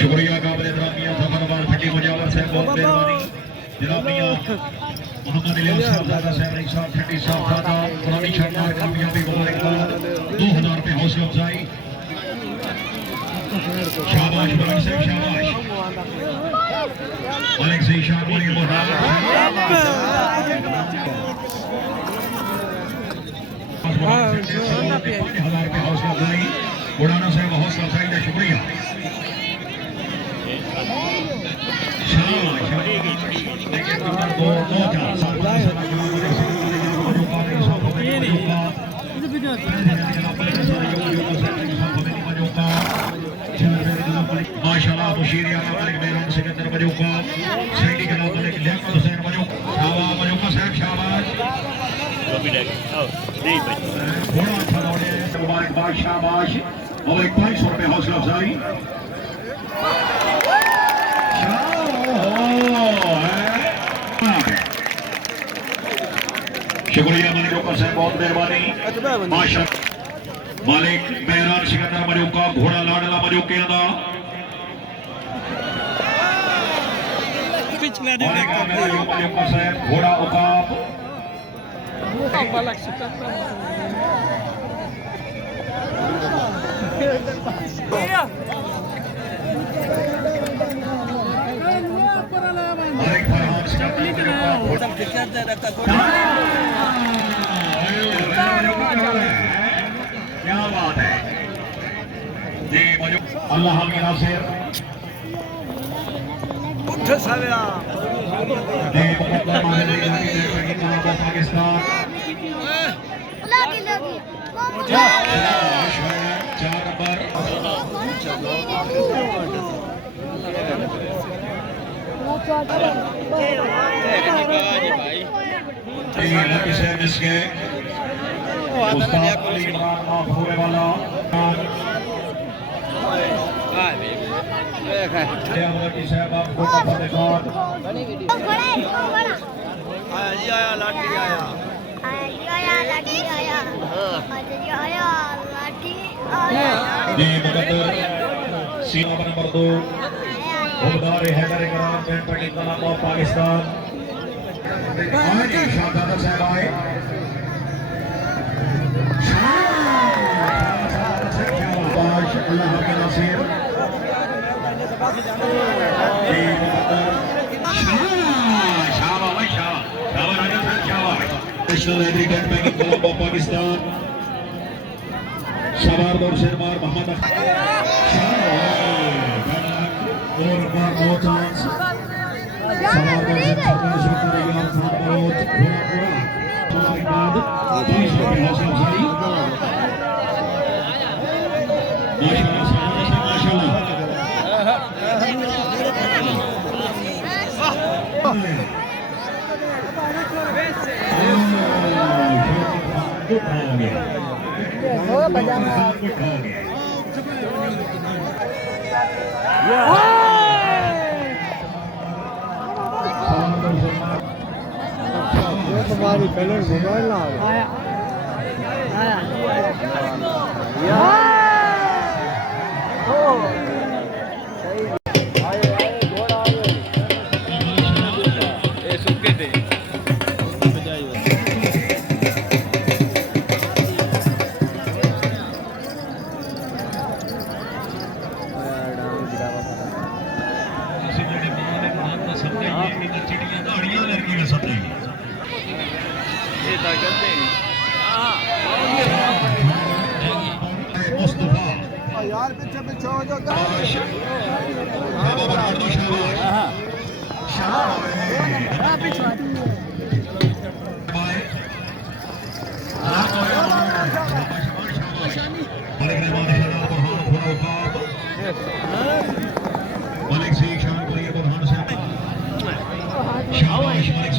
शुक्रिया काबिल एहतरामिया सफरवाल फटी मुजावर साहब बहुत मेहरबानी जनाब मियां मोहम्मद इलियास साहब दादा साहब रईस साहब ठंडी साहब दादा पुरानी शानदार कामयाबी मुबारकबाद 2000 रुपए हौसला अफजाई शाबाश मलिक साहब शाबाश मलिक से शान मलिक मोहम्मद 5000 रुपए हौसला अफजाई उड़ाना साहब हौसला अफजाई का शुक्रिया माशाल्लाह मुशीरिया मलिक मेहरान सिकंदर मजूका सैनी के नाम मलिक लियाकत हुसैन मजूका शाबाश मजूका साहब शाबाश बड़ा अच्छा दौड़े मुबारकबाद शाबाश मलिक 500 रुपए हौसला अफजाई शुक्रिया मलिक साहब बहुत मेहरबानी माशा मालिक मेहरान सिकंदर मजूका घोड़ा लाडला मजूके दा पिछले दिन मजूका साहब घोड़ा उकाब मालिक फरहान सिकंदर क्या बात है जी अल्लाह की नासिर पाकिस्तान 4 नंबर इसके वाला साहब आपको नंबर 2 पाकिस्तान साहब आए अल्लाह के नासिर पाकिस्तान सवार दौर शेरमार मोहम्मद तुम्हारी कलर मोबाइल ना आया यार पीछे पीछे हो जाओ मलिक से शान करिए बुरहान साहब शाबाश मलिक